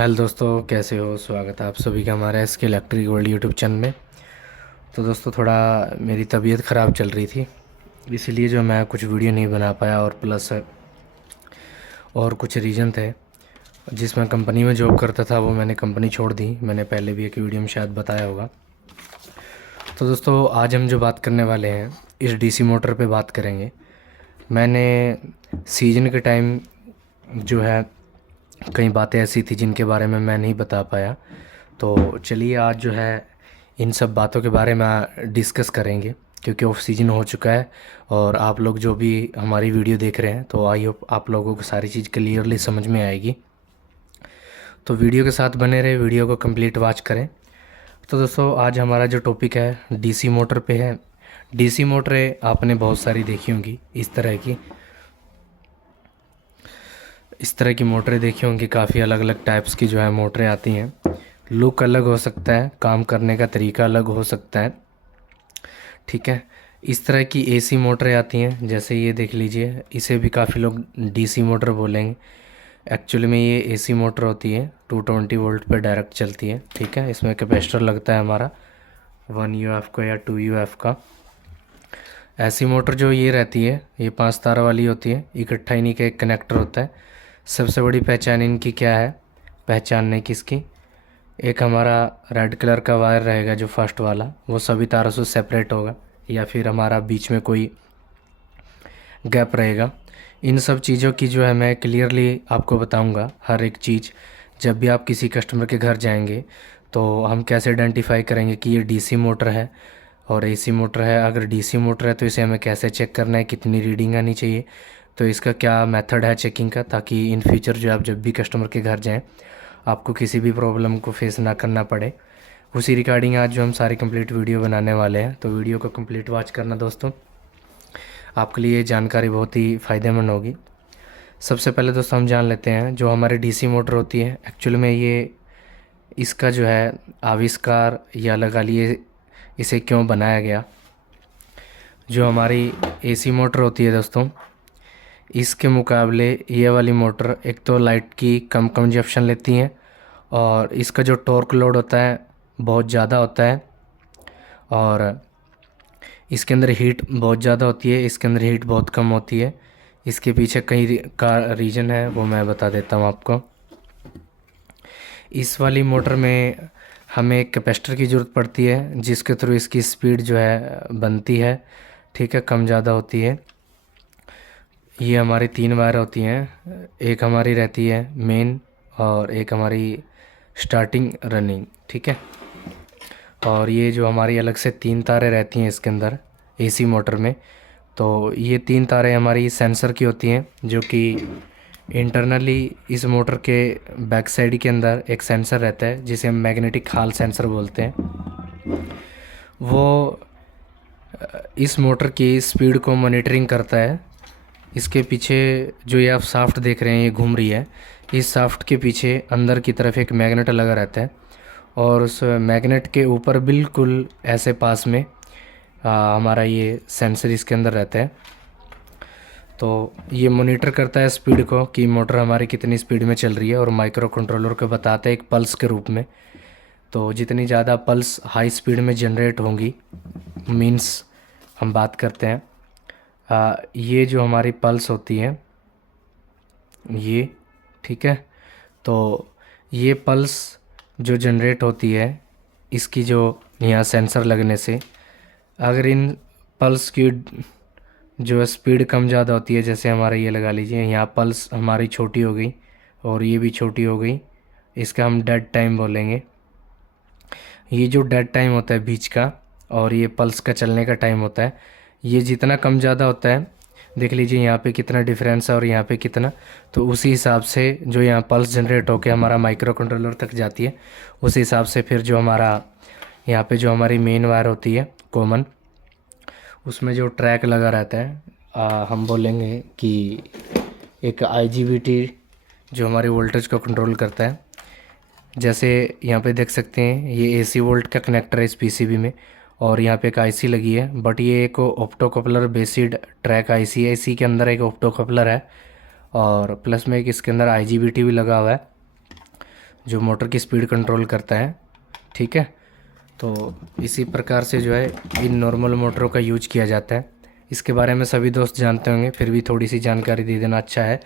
Hello दोस्तों, कैसे हो? स्वागत है आप सभी का हमारे एस के इलेक्ट्रिक वर्ल्ड यूट्यूब चैनल में। तो दोस्तों, थोड़ा मेरी तबीयत ख़राब चल रही थी, इसीलिए जो मैं कुछ वीडियो नहीं बना पाया, और प्लस और कुछ रीज़न थे। जिस मैं कंपनी में जॉब करता था वो मैंने कंपनी छोड़ दी। मैंने पहले भी एक वीडियो में शायद बताया होगा। तो दोस्तों, आज हम जो बात करने वाले हैं इस डीसी मोटर पे बात करेंगे। मैंने सीजन के टाइम जो है कई बातें ऐसी थी जिनके बारे में मैं नहीं बता पाया। तो चलिए आज जो है इन सब बातों के बारे में डिस्कस करेंगे, क्योंकि ऑफ सीजन हो चुका है और आप लोग जो भी हमारी वीडियो देख रहे हैं, तो आई होप आप लोगों को सारी चीज़ क्लियरली समझ में आएगी। तो वीडियो के साथ बने रहे, वीडियो को कंप्लीट वॉच करें। तो दोस्तों, आज हमारा जो टॉपिक है डीसी मोटर पे है। डीसी मोटरें आपने बहुत सारी देखी होंगी, इस तरह की मोटरें देखी होंगी। काफ़ी अलग अलग टाइप्स की जो है मोटरें आती हैं। लुक अलग हो सकता है, काम करने का तरीका अलग हो सकता है, ठीक है। इस तरह की एसी मोटरें आती हैं, जैसे ये देख लीजिए, इसे भी काफ़ी लोग डीसी मोटर बोलेंगे। एक्चुअली में ये एसी मोटर होती है, 220 वोल्ट पे डायरेक्ट चलती है, ठीक है। इसमें कैपेसिटर लगता है हमारा 1 UF का या 2 UF का। ऐसी मोटर जो ये रहती है, ये 5 तार वाली होती है, इकट्ठा इन्हीं का एक कनेक्टर होता है। सबसे बड़ी पहचान इनकी क्या है, पहचानने की इसकी, एक हमारा रेड कलर का वायर रहेगा जो फर्स्ट वाला, वो सभी तारों से सेपरेट होगा, या फिर हमारा बीच में कोई गैप रहेगा। इन सब चीज़ों की जो है मैं क्लियरली आपको बताऊंगा, हर एक चीज़। जब भी आप किसी कस्टमर के घर जाएंगे तो हम कैसे आइडेंटिफाई करेंगे कि ये डीसी मोटर है और एसी मोटर है। अगर डीसी मोटर है तो इसे हमें कैसे चेक करना है, कितनी रीडिंग आनी चाहिए, तो इसका क्या मेथड है चेकिंग का, ताकि इन फ्यूचर जो आप जब भी कस्टमर के घर जाएं आपको किसी भी प्रॉब्लम को फेस ना करना पड़े। उसी रिगार्डिंग आज जो हम सारी कंप्लीट वीडियो बनाने वाले हैं, तो वीडियो को कंप्लीट वॉच करना दोस्तों, आपके लिए ये जानकारी बहुत ही फ़ायदेमंद होगी। सबसे पहले दोस्तों हम जान लेते हैं जो हमारी डीसी मोटर होती है, एक्चुअल में ये इसका जो है आविष्कार या लगा लिए इसे क्यों बनाया गया। जो हमारी एसी मोटर होती है दोस्तों, इसके मुकाबले ये वाली मोटर एक तो लाइट की कम कंजप्शन लेती हैं, और इसका जो टॉर्क लोड होता है बहुत ज़्यादा होता है, और इसके अंदर हीट बहुत ज़्यादा होती है, इसके अंदर हीट बहुत कम होती है। इसके पीछे कई का रीज़न है, वो मैं बता देता हूँ आपको। इस वाली मोटर में हमें एक कैपेसिटर की ज़रूरत पड़ती है, जिसके थ्रू इसकी स्पीड जो है बनती है, ठीक है, कम ज़्यादा होती है। ये हमारी 3 वायर होती हैं, एक हमारी रहती है मेन और एक हमारी स्टार्टिंग रनिंग, ठीक है। और ये जो हमारी अलग से 3 तारें रहती हैं इसके अंदर एसी मोटर में, तो ये 3 तारें हमारी सेंसर की होती हैं, जो कि इंटरनली इस मोटर के बैक साइड के अंदर एक सेंसर रहता है जिसे हम मैग्नेटिक हॉल सेंसर बोलते हैं। वो इस मोटर की स्पीड को मॉनिटरिंग करता है। इसके पीछे जो ये आप शाफ्ट देख रहे हैं, ये घूम रही है, इस शाफ्ट के पीछे अंदर की तरफ एक मैग्नेट लगा रहता है, और उस मैग्नेट के ऊपर बिल्कुल ऐसे पास में हमारा ये सेंसर इसके अंदर रहता है। तो ये मॉनिटर करता है स्पीड को कि मोटर हमारी कितनी स्पीड में चल रही है, और माइक्रो कंट्रोलर को बताता है एक पल्स के रूप में। तो जितनी ज़्यादा पल्स हाई स्पीड में जनरेट होंगी, मींस हम बात करते हैं ये जो हमारी पल्स होती है ये, ठीक है। तो ये पल्स जो जनरेट होती है, इसकी जो यहाँ सेंसर लगने से, अगर इन पल्स की जो स्पीड कम ज़्यादा होती है, जैसे हमारा ये लगा लीजिए, यहाँ पल्स हमारी छोटी हो गई और ये भी छोटी हो गई, इसका हम डेड टाइम बोलेंगे। ये जो डेड टाइम होता है बीच का, और ये पल्स का चलने का टाइम होता है, ये जितना कम ज़्यादा होता है, देख लीजिए यहाँ पे कितना डिफरेंस है और यहाँ पे कितना, तो उसी हिसाब से जो यहाँ पल्स जनरेट होकर हमारा माइक्रो कंट्रोलर तक जाती है, उसी हिसाब से फिर जो हमारा यहाँ पे जो हमारी मेन वायर होती है कॉमन, उसमें जो ट्रैक लगा रहता है, हम बोलेंगे कि एक आईजीबीटी जो हमारी वोल्टेज को कंट्रोल करता है। जैसे यहाँ पे देख सकते हैं, ये एसी वोल्ट का कनेक्टर है इस पीसीबी में, और यहाँ पे एक आईसी लगी है, बट ये एक opto coupler based track IC है। इसी के अंदर एक ऑप्टो कपलर है, और प्लस में एक इसके अंदर आईजीबीटी भी लगा हुआ है। जो मोटर की स्पीड कंट्रोल करता है, ठीक है। तो इसी प्रकार से जो है इन नॉर्मल मोटरों का यूज किया जाता है। इसके बारे में सभी दोस्त जानते होंगे, फिर भी थोड़ी सी जानकारी दे देना अच्छा है,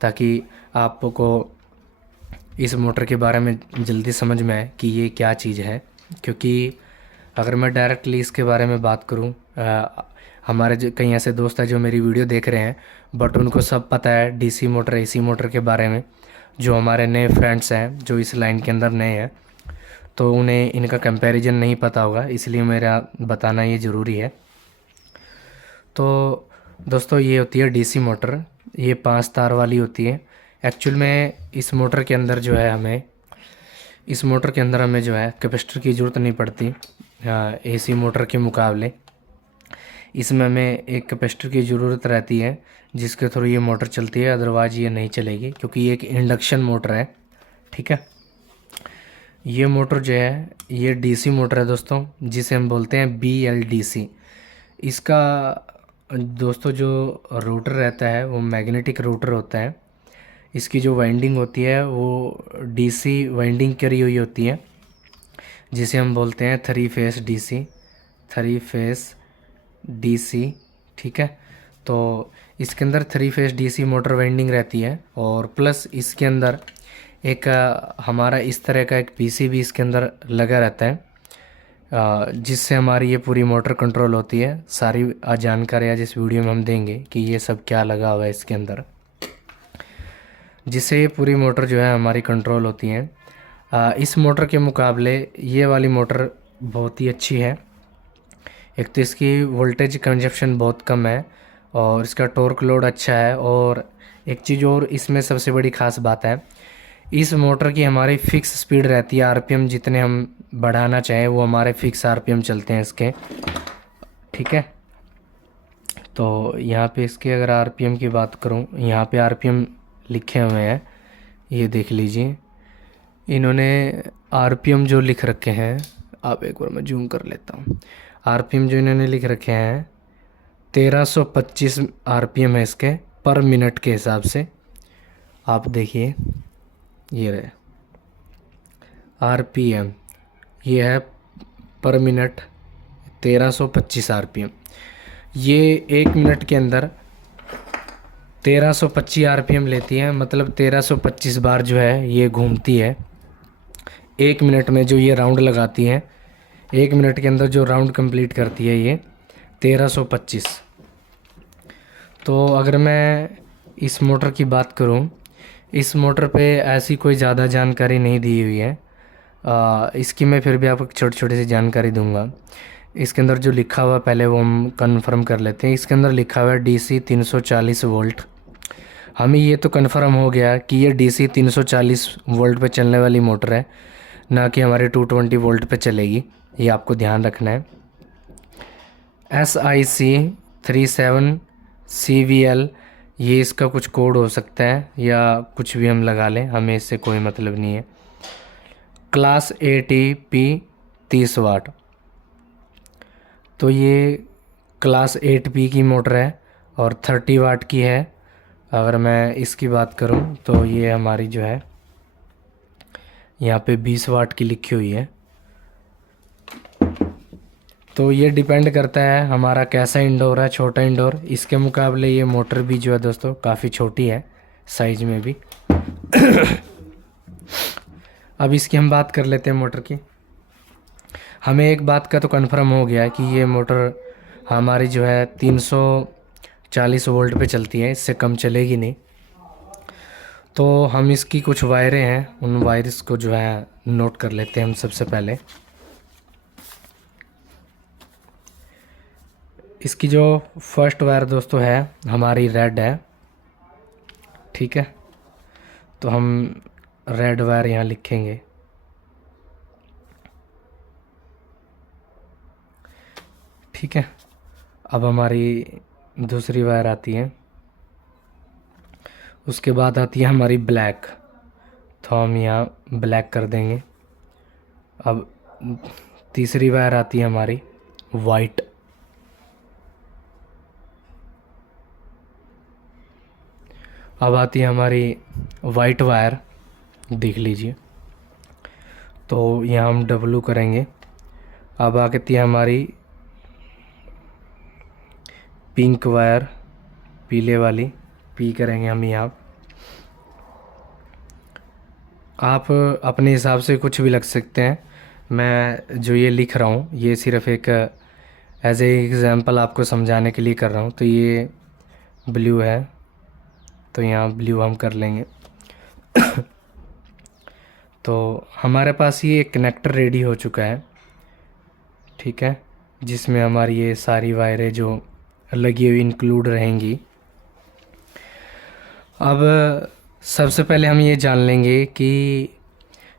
ताकि आपको इस मोटर के बारे में जल्दी समझ में आए कि ये क्या चीज़ है। क्योंकि अगर मैं डायरेक्टली इसके बारे में बात करूं, हमारे जो कई ऐसे दोस्त हैं जो मेरी वीडियो देख रहे हैं, बट उनको सब पता है डीसी मोटर, एसी मोटर के बारे में। जो हमारे नए फ्रेंड्स हैं जो इस लाइन के अंदर नए हैं, तो उन्हें इनका कंपैरिजन नहीं पता होगा, इसलिए मेरा बताना ये ज़रूरी है। तो दोस्तों ये होती है डीसी मोटर, ये 5 तार वाली होती है। एक्चुअल में इस मोटर के अंदर जो है जो है कैपेसिटर की ज़रूरत नहीं पड़ती एसी मोटर के मुकाबले। इसमें हमें एक कैपेसिटर की ज़रूरत रहती है जिसके थ्रू ये मोटर चलती है, अदरवाइज ये नहीं चलेगी, क्योंकि ये एक इंडक्शन मोटर है, ठीक है। ये मोटर जो है ये डीसी मोटर है दोस्तों, जिसे हम बोलते हैं BLDC। इसका दोस्तों जो रोटर रहता है वो मैग्नेटिक रोटर होता है। इसकी जो वाइंडिंग होती है वो डीसी वाइंडिंग करी हुई होती है, जिसे हम बोलते हैं 3 फेस डीसी, ठीक है। तो इसके अंदर 3 फेस डीसी मोटर वाइंडिंग रहती है, और प्लस इसके अंदर एक हमारा इस तरह का एक पीसीबी इसके अंदर लगा रहता है, जिससे हमारी ये पूरी मोटर कंट्रोल होती है। सारी जानकारी आज इस वीडियो में हम देंगे कि ये सब क्या लगा हुआ है इसके अंदर, जिससे ये पूरी मोटर जो है हमारी कंट्रोल होती है। इस मोटर के मुकाबले ये वाली मोटर बहुत ही अच्छी है। एक तो इसकी वोल्टेज कंजप्शन बहुत कम है, और इसका टॉर्क लोड अच्छा है, और एक चीज़ और इसमें सबसे बड़ी ख़ास बात है, इस मोटर की हमारी फ़िक्स स्पीड रहती है। आरपीएम जितने हम बढ़ाना चाहें वो हमारे फ़िक्स आरपीएम चलते हैं इसके, ठीक है। तो यहाँ पे इसके अगर आरपीएम की बात करूँ, यहाँ पे आरपीएम लिखे हुए हैं, ये देख लीजिए। इन्होंने आरपीएम जो लिख रखे हैं, आप एक बार मैं जूम कर लेता हूँ। आरपीएम जो इन्होंने लिख रखे हैं 1325 आरपीएम है इसके पर मिनट के हिसाब से। आप देखिए ये रहे आरपीएम, ये है पर मिनट 1325 आरपीएम। ये 1 मिनट के अंदर 1325 आरपीएम लेती है, मतलब 1325 बार जो है ये घूमती है 1 मिनट में। जो ये राउंड लगाती है 1 मिनट के अंदर, जो राउंड कंप्लीट करती है ये 1325। तो अगर मैं इस मोटर की बात करूं, इस मोटर पे ऐसी कोई ज़्यादा जानकारी नहीं दी हुई है। इसकी मैं फिर भी आपको छोटी छोटी सी जानकारी दूंगा। इसके अंदर जो लिखा हुआ है पहले वो हम कंफर्म कर लेते हैं। इसके अंदर लिखा हुआ है DC 340 वोल्ट। हमें ये तो कंफर्म हो गया कि ये DC 340 वोल्ट पे चलने वाली मोटर है, ना कि हमारे 220 वोल्ट पे चलेगी, ये आपको ध्यान रखना है। SIC 37 CVL, ये इसका कुछ कोड हो सकता है या कुछ भी हम लगा लें, हमें इससे कोई मतलब नहीं है। क्लास ATP 30 वाट, तो ये क्लास 8P की मोटर है और 30 वाट की है। अगर मैं इसकी बात करूं तो ये हमारी जो है यहाँ पे 20 वाट की लिखी हुई है। तो ये डिपेंड करता है हमारा कैसा इंडोर है, छोटा इंडोर। इसके मुकाबले ये मोटर भी जो है दोस्तों काफ़ी छोटी है साइज में भी। अब इसकी हम बात कर लेते हैं मोटर की। हमें एक बात का तो कन्फर्म हो गया कि ये मोटर हमारी जो है 340 वोल्ट पे चलती है, इससे कम चलेगी नहीं। तो हम इसकी कुछ वायरें हैं, उन वायर्स को जो है नोट कर लेते हैं हम सबसे पहले। इसकी जो फर्स्ट वायर दोस्तों है हमारी रेड है, ठीक है। तो हम रेड वायर यहाँ लिखेंगे। ठीक है, अब हमारी दूसरी वायर आती है, उसके बाद आती है हमारी ब्लैक, तो हम यहाँ ब्लैक कर देंगे। अब तीसरी वायर आती है हमारी वाइट, अब आती है हमारी वाइट वायर, देख लीजिए। तो यहाँ हम W करेंगे। अब आती है हमारी पिंक वायर, पीले वाली, P करेंगे हम यहाँ। आप अपने हिसाब से कुछ भी लग सकते हैं, मैं जो ये लिख रहा हूँ ये सिर्फ एक एज ए एग्ज़ाम्पल आपको समझाने के लिए कर रहा हूँ। तो ये ब्लू है, तो यहाँ ब्लू हम कर लेंगे। तो हमारे पास ये कनेक्टर रेडी हो चुका है, ठीक है, जिसमें हमारी ये सारी वायरें जो लगी हुई इंक्लूड रहेंगी। अब सबसे पहले हम ये जान लेंगे कि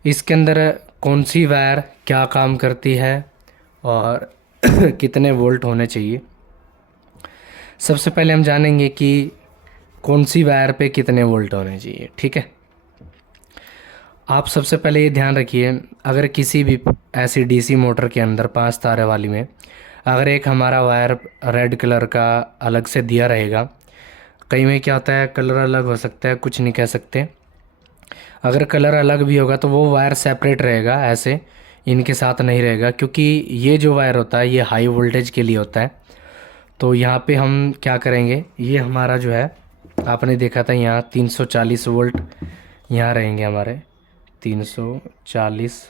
इसके अंदर कौन सी वायर क्या काम करती है और कितने वोल्ट होने चाहिए। सबसे पहले हम जानेंगे कि कौन सी वायर पे कितने वोल्ट होने चाहिए, ठीक है। आप सबसे पहले ये ध्यान रखिए, अगर किसी भी ऐसी डीसी मोटर के अंदर 5 तारे वाली में अगर एक हमारा वायर रेड कलर का अलग से दिया रहेगा, कई में क्या होता है कलर अलग हो सकता है, कुछ नहीं कह सकते। अगर कलर अलग भी होगा तो वो वायर सेपरेट रहेगा, ऐसे इनके साथ नहीं रहेगा, क्योंकि ये जो वायर होता है ये हाई वोल्टेज के लिए होता है। तो यहाँ पे हम क्या करेंगे, ये हमारा जो है आपने देखा था यहाँ 340 वोल्ट यहाँ रहेंगे हमारे, 340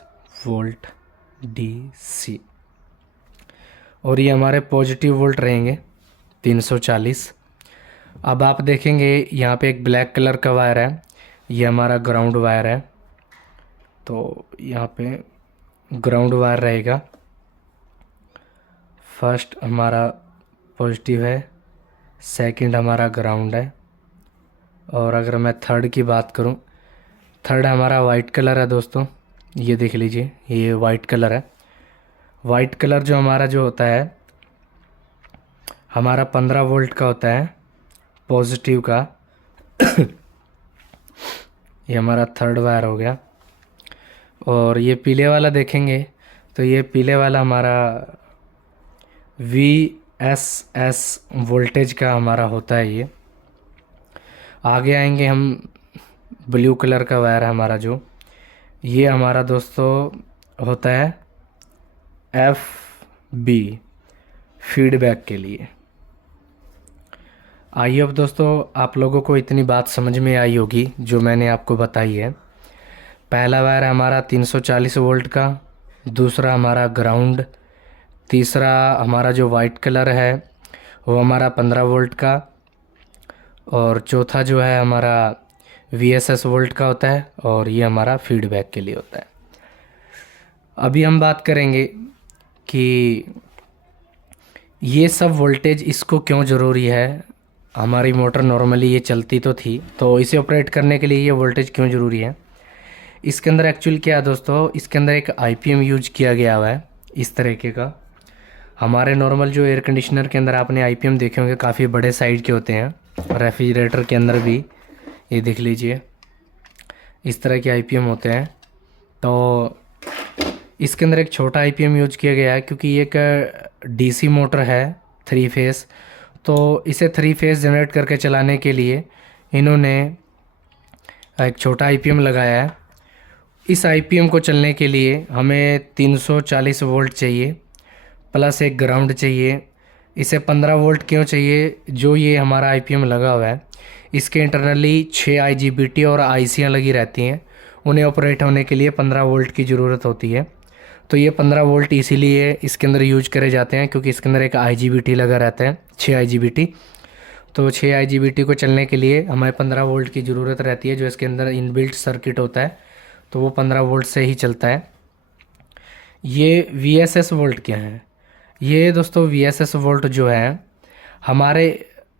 वोल्ट DC, और ये हमारे पॉजिटिव वोल्ट रहेंगे 340। अब आप देखेंगे यहाँ पे एक ब्लैक कलर का वायर है, ये हमारा ग्राउंड वायर है। तो यहाँ पे ग्राउंड वायर रहेगा, फर्स्ट हमारा पॉजिटिव है, सेकंड हमारा ग्राउंड है। और अगर मैं थर्ड की बात करूँ, थर्ड हमारा वाइट कलर है दोस्तों, ये देख लीजिए ये वाइट कलर है। वाइट कलर जो हमारा जो होता है हमारा 15 वोल्ट का होता है पॉजिटिव का। ये हमारा थर्ड वायर हो गया। और ये पीले वाला देखेंगे तो ये पीले वाला हमारा VSS वोल्टेज का हमारा होता है। ये आगे आएंगे हम, ब्लू कलर का वायर है हमारा जो, ये हमारा दोस्तों होता है FB, फीडबैक के लिए। आइए अब दोस्तों आप लोगों को इतनी बात समझ में आई होगी जो मैंने आपको बताई है। पहला वायर हमारा 340 वोल्ट का, दूसरा हमारा ग्राउंड, तीसरा हमारा जो वाइट कलर है वो हमारा 15 वोल्ट का, और चौथा जो है हमारा VSS वोल्ट का होता है, और ये हमारा फीडबैक के लिए होता है। अभी हम बात करेंगे कि ये सब वोल्टेज इसको क्यों ज़रूरी है। हमारी मोटर नॉर्मली ये चलती तो थी, तो इसे ऑपरेट करने के लिए ये वोल्टेज क्यों ज़रूरी है। इसके अंदर एक्चुअल क्या है दोस्तों, इसके अंदर एक IPM यूज किया गया हुआ है इस तरीके का। हमारे नॉर्मल जो एयर कंडीशनर के अंदर आपने IPM देखे होंगे, काफ़ी बड़े साइज के होते हैं। रेफ्रिजरेटर के अंदर भी ये देख लीजिए इस तरह के IPM होते हैं। तो इसके अंदर एक छोटा IPM यूज किया गया है, क्योंकि ये एक DC मोटर है 3 फेस, तो इसे 3 फेस जनरेट करके चलाने के लिए इन्होंने एक छोटा IPM लगाया है। इस IPM को चलने के लिए हमें 340 वोल्ट चाहिए, प्लस एक ग्राउंड चाहिए। इसे 15 वोल्ट क्यों चाहिए, जो ये हमारा IPM लगा हुआ है इसके इंटरनली 6 IGBT और ICयाँ लगी रहती हैं, उन्हें ऑपरेट होने के लिए 15 वोल्ट की ज़रूरत होती है। तो ये 15 वोल्ट इसीलिए इसके अंदर यूज करे जाते हैं, क्योंकि इसके अंदर एक IGBT लगा रहता है, 6 IGBT। तो 6 IGBT को चलने के लिए हमें 15 वोल्ट की ज़रूरत रहती है, जो इसके अंदर इनबिल्ट सर्किट होता है, तो वो 15 वोल्ट से ही चलता है। ये VSS वोल्ट क्या है, ये दोस्तों VSS वोल्ट जो है हमारे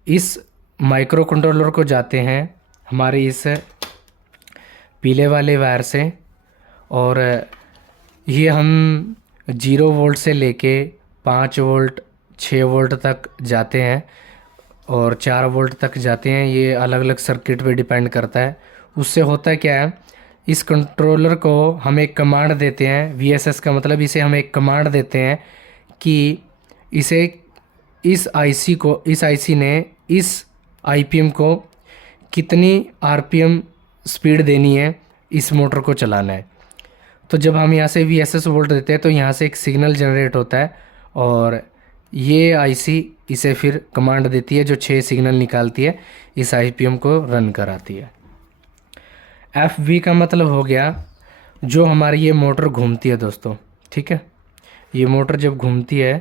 इस माइक्रो कंट्रोलर को जाते हैं हमारे इस पीले वाले वायर से, और ये हम 0 वोल्ट से लेके 5 वोल्ट 6 वोल्ट तक जाते हैं और 4 वोल्ट तक जाते हैं। ये अलग अलग सर्किट पे डिपेंड करता है। उससे होता क्या है, इस कंट्रोलर को हम एक कमांड देते हैं, VSS का मतलब इसे हम एक कमांड देते हैं कि इसे इस IC ने इस IPM को कितनी RPM स्पीड देनी है, इस मोटर को चलाना है। तो जब हम यहाँ से VSS वोल्ट देते हैं तो यहाँ से एक सिग्नल जनरेट होता है और ये आईसी इसे फिर कमांड देती है जो 6 सिग्नल निकालती है, इस IPM को रन कराती है। FV का मतलब हो गया जो हमारी ये मोटर घूमती है दोस्तों, ठीक है। ये मोटर जब घूमती है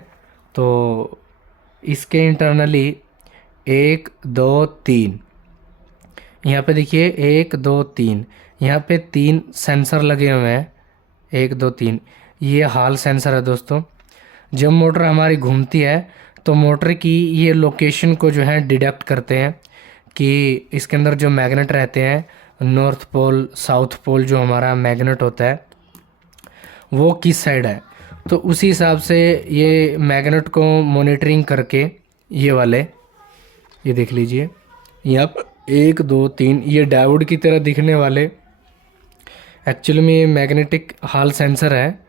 तो इसके इंटरनली 1 2 3 यहाँ पे देखिए 1 2 3 यहाँ पे 3 सेंसर लगे हुए हैं, 1 2 3, ये हॉल सेंसर है दोस्तों। जब मोटर हमारी घूमती है तो मोटर की ये लोकेशन को जो है डिटेक्ट करते हैं कि इसके अंदर जो मैग्नेट रहते हैं, नॉर्थ पोल साउथ पोल जो हमारा मैग्नेट होता है वो किस साइड है, तो उसी हिसाब से ये मैग्नेट को मॉनिटरिंग करके ये वाले, ये देख लीजिए यहाँ पर 1 2 3 ये डायोड की तरह दिखने वाले एक्चुअली में ये मैग्नेटिक हॉल सेंसर है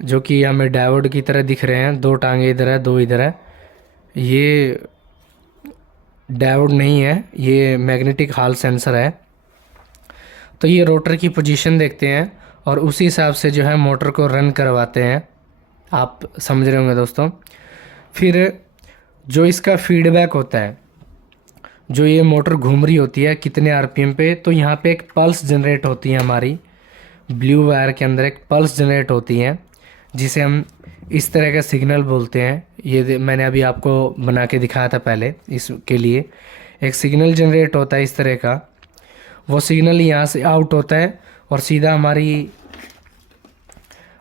जो कि हमें डायोड की तरह दिख रहे हैं। 2 टांगे इधर है, 2 इधर है। ये डायोड नहीं है, ये मैग्नेटिक हॉल सेंसर है। तो ये रोटर की पोजीशन देखते हैं और उसी हिसाब से जो है मोटर को रन करवाते हैं, आप समझ रहे होंगे दोस्तों। फिर जो इसका फीडबैक होता है, जो ये मोटर घूम रही होती है कितने RPM पे, तो यहाँ पे एक पल्स जनरेट होती है, हमारी ब्लू वायर के अंदर एक पल्स जनरेट होती है जिसे हम इस तरह का सिग्नल बोलते हैं। ये मैंने अभी आपको बना के दिखाया था पहले, इसके लिए एक सिग्नल जनरेट होता है इस तरह का। वो सिग्नल यहाँ से आउट होता है और सीधा हमारी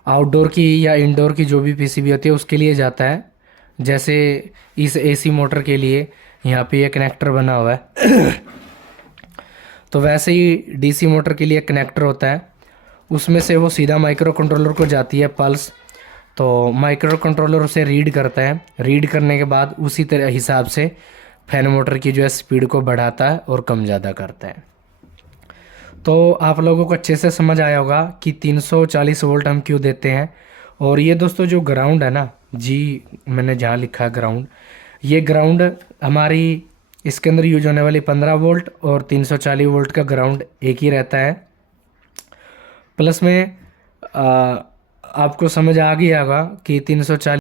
आउटडोर की या इंडोर की जो भी PCB होती है उसके लिए जाता है। जैसे इस AC मोटर के लिए यहाँ पे ये कनेक्टर बना हुआ है तो वैसे ही DC मोटर के लिए कनेक्टर होता है, उसमें से वो सीधा माइक्रो कंट्रोलर को जाती है पल्स। तो माइक्रो कंट्रोलर उसे रीड करता है, रीड करने के बाद उसी तरह हिसाब से फैन मोटर की जो है स्पीड को बढ़ाता है और कम ज़्यादा करता है। तो आप लोगों को अच्छे से समझ आया होगा कि 340 वोल्ट हम क्यों देते हैं। और ये दोस्तों जो ग्राउंड है ना जी, मैंने जहाँ लिखा है ग्राउंड, ये ग्राउंड हमारी इसके अंदर यूज होने वाली 15 वोल्ट और 340 वोल्ट का ग्राउंड एक ही रहता है। प्लस में आपको समझ आ गया होगा कि 340